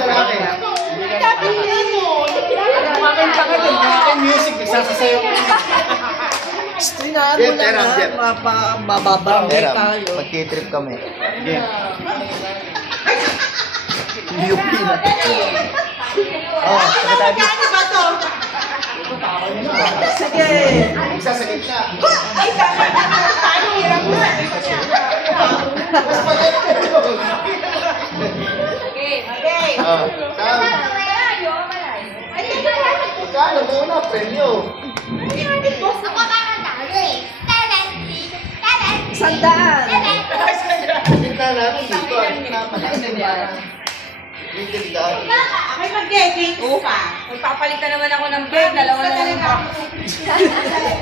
lalaki. Kumakin pa kayo, kumakin music, nagsasasayo ko. Tinaan mo na nga, mababarangay tayo. Magkitrip kami. UP na. Oh, sige tayo. Sige. Isa sa gitna. Ay, tama. Paano hirap mo? Okay. Oh, saan? Kano muna, premyo. Sandaan. Gitna namin dito. Dito, dito. Ako'y mag-getting pa. Magpapalitan naman ako ng bed, dalawa na lang ako.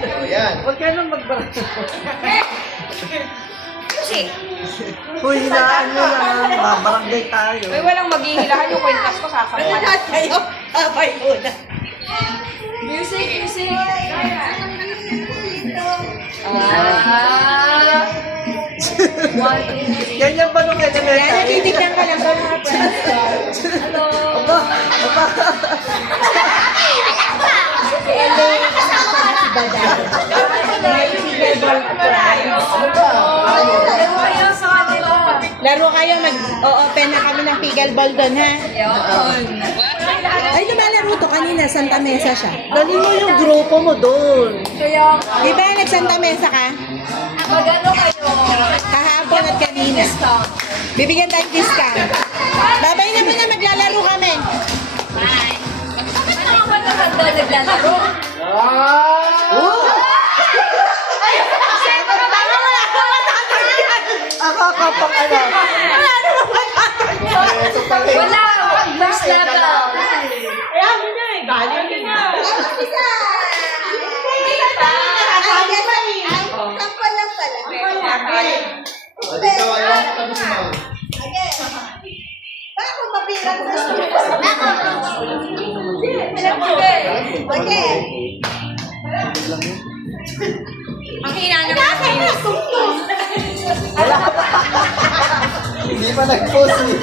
Oh, yan. Huwag ka nang magbarangay. Kasi, Huy, hinaan mo na. Mabarangay tayo. may walang maghihilahan yung kwentas ko, sasampal. Lahat kayo, sabay muna. Music. Ganyan ba nung Yan, elementary? natitignan ka lang ba mga friends ko? Hello. Aba, aba. Laro kayo, mag-open na kami ng pickleball doon, ha? Yun. Ay, lumalaro to kanina, Santa Mesa siya. Dali mo yung grupo mo doon. Kaya, Di ba nag-Santa Mesa ka? magano kayo? Kahapon at kanina. Bibigyan tayong discount. Babay naman na maglalaro kami. Ano ka ba nakanda naglalaro? Akakapang alam. Ito pala. Wala, first level. O, dito, ayaw ko tapos mo. Ang hina naman. Hindi pa nag-post eh.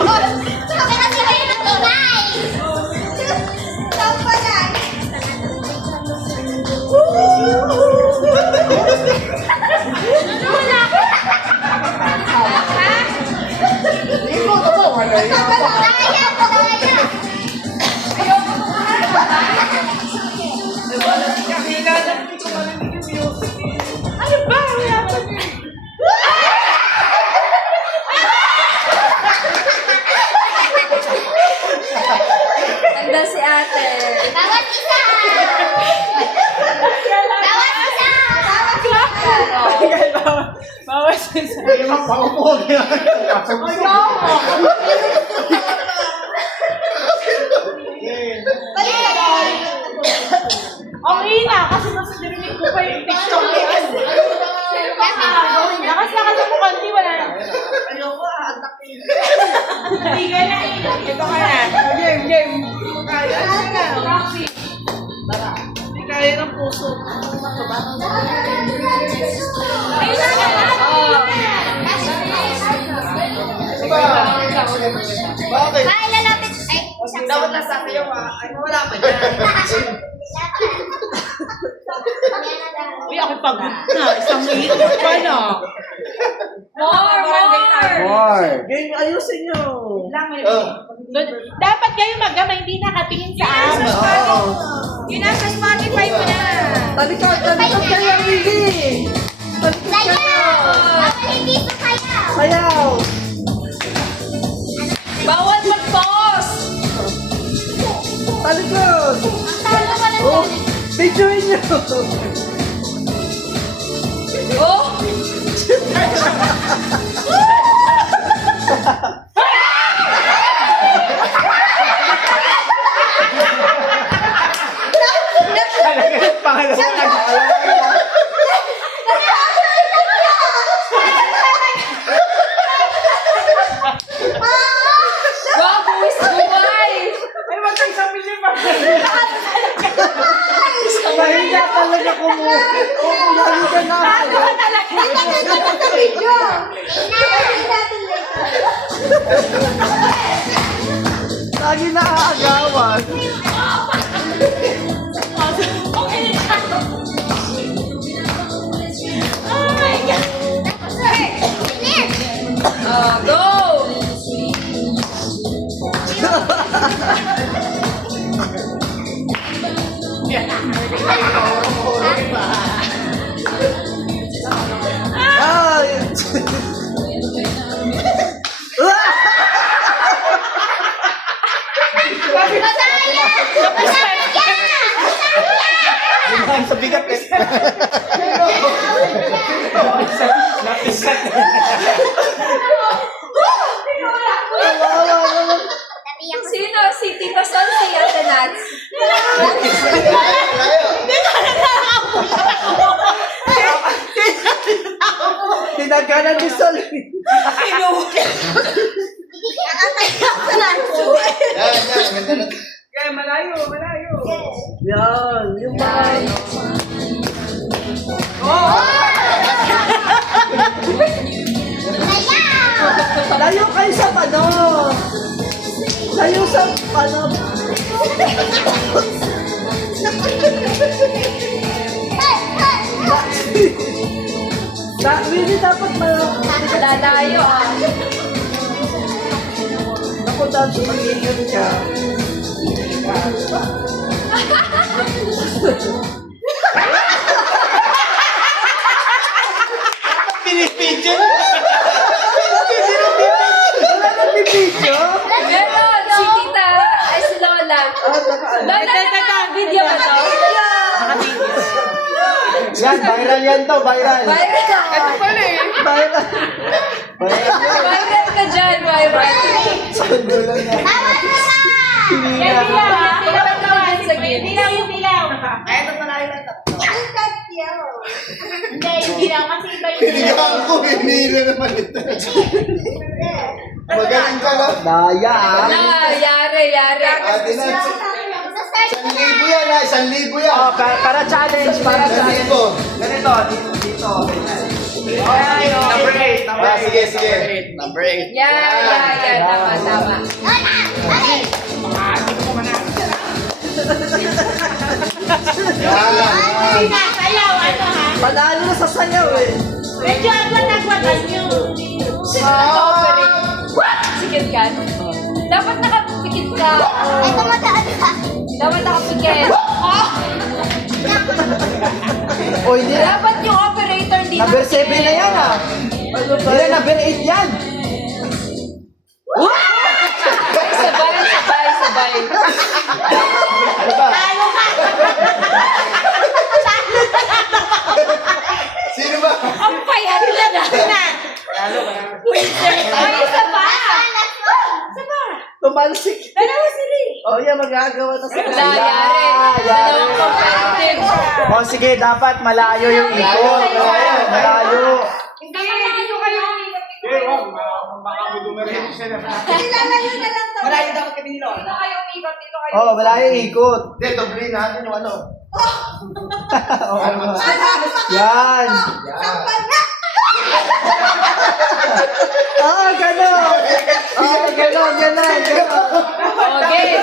Handa si ate. Hindi naman paupo. Ang hina, kasi mas narinig ko pa yung TikTok niya. Lakas sa mukanti, wala na. Ayoko, aantakin. Hindi ka na. Ito ka na. Game. Kaya na. Hindi kaya ng puso. Bakit? Dapat nasa kayo ha. Ay, wala pa dyan. Uy, ako pagod na. Isang minute pa na. More. Game, ayusin nyo. Dapat kayo magama, hindi nakatingin sa amin. Oo. Yun nasa Spotify mo na. Talikod kayo, Willie. Sayaw. Bawal mag-pause. Talikod. Oh, videoin nyo. Oh. Wow, buwis buhay. Ay, wag kang sabi niyo pa. Mahiya talaga kumuha. Oo, lalo ka na. Lagi naaagawan. Go! Ay! Ang sa bigat eh. Napisat. Kawawa naman. Sino? Si Tita Sol, si Ate Nats? Tinaganan ni Sol. Yan, ganda na. Kaya malayo, malayo. Yan, yung mga... Layo kayo sa pano. Layo sa pano. Really dapat Lalayo ah. ako dapat mag-ingat ka. Pinipidyo. Wala nang bibidyo? Meron, si Tita, ay si Lola. Lola, naka-video ba to? Yan, viral yan to, viral. Viral. Viral. Viral ka dyan, viral. Sando lang yan. Dapat ka dyan sa gilid. Pinigaan ko, hinira naman ito. Magaling ka lang. Daya ah. Na, yare. Ate na, 1,000 yan ha, 1,000 yan. Oh, para challenge, para challenge. Ganito. Ganito, dito. Number 8. Ah, sige, sige. Number 8. Yan. Tama. Yan. Panalo na sa sayaw eh. Sikit ka. Dapat nakapikit ka. Dapat nakapikit. O hindi na. Dapat yung operator di Number 7 na yan ah. Hindi na, number 8 yan. Sabay. Ano ba? Sino ba? Ay, isa pa. Tumalsik. O yan, magagawa na sila. Wala, yare. Dalawang competitive. O sige, dapat malayo yung ikot. Malayo. Hindi, dito kayo. Baka mo dumirin siya na. Malayo dapat kami nilo. Dito kayo umikot, dito kayo. Oh, malayo yung ikot. Hindi, doble natin yung ano. Oo. Yan. Yan. Ah, gano'n. Ah, gano'n. Okay.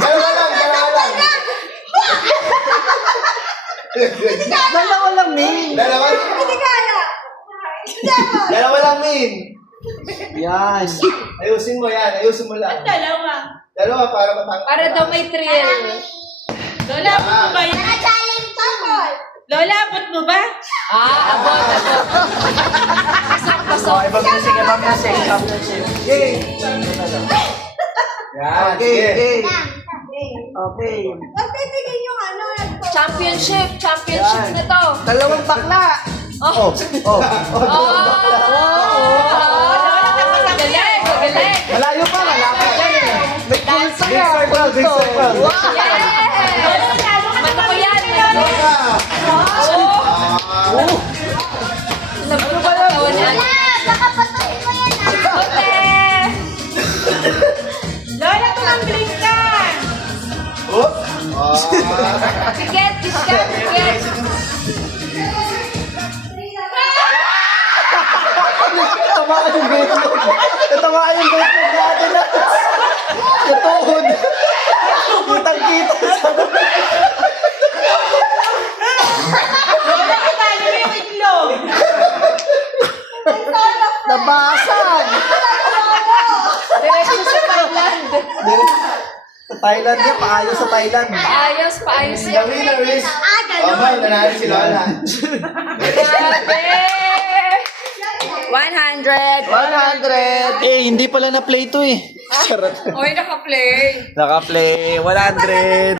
Dalawa lang. Dalawa lang, Min. Dalawa lang, Min. Yan. Ayusin mo yan, ayusin mo lang. Dalawa para matang. Para daw may thrill. Lola, abot mo ba yun? Lola, abot mo ba? Abot. Oh, ibang music. Championship. Game. Yan, Okay. sige. Championship na to. Dalawang bakla. Oh. Oh. Galing. Malayo pa, malapit yan eh. Big circle. Yes! Mano ko yan. Ano ba yan? Lola, tumambling ka! Oh. Tiket. Natamaan yung betlog. Natamaan yung betlog natin na. Katuhod. Kitang-kita. Lola, kitali mo yung itlog. Nabasag. Diretso sa Thailand. Sa Thailand niya, paayos sa Thailand. Paayos The yan. winner is... Oh, man, nanalo si Lola. Grabe! 100. 100. Eh, hindi pala na-play to eh. Charot. Oy, naka-play. Naka-play. 100.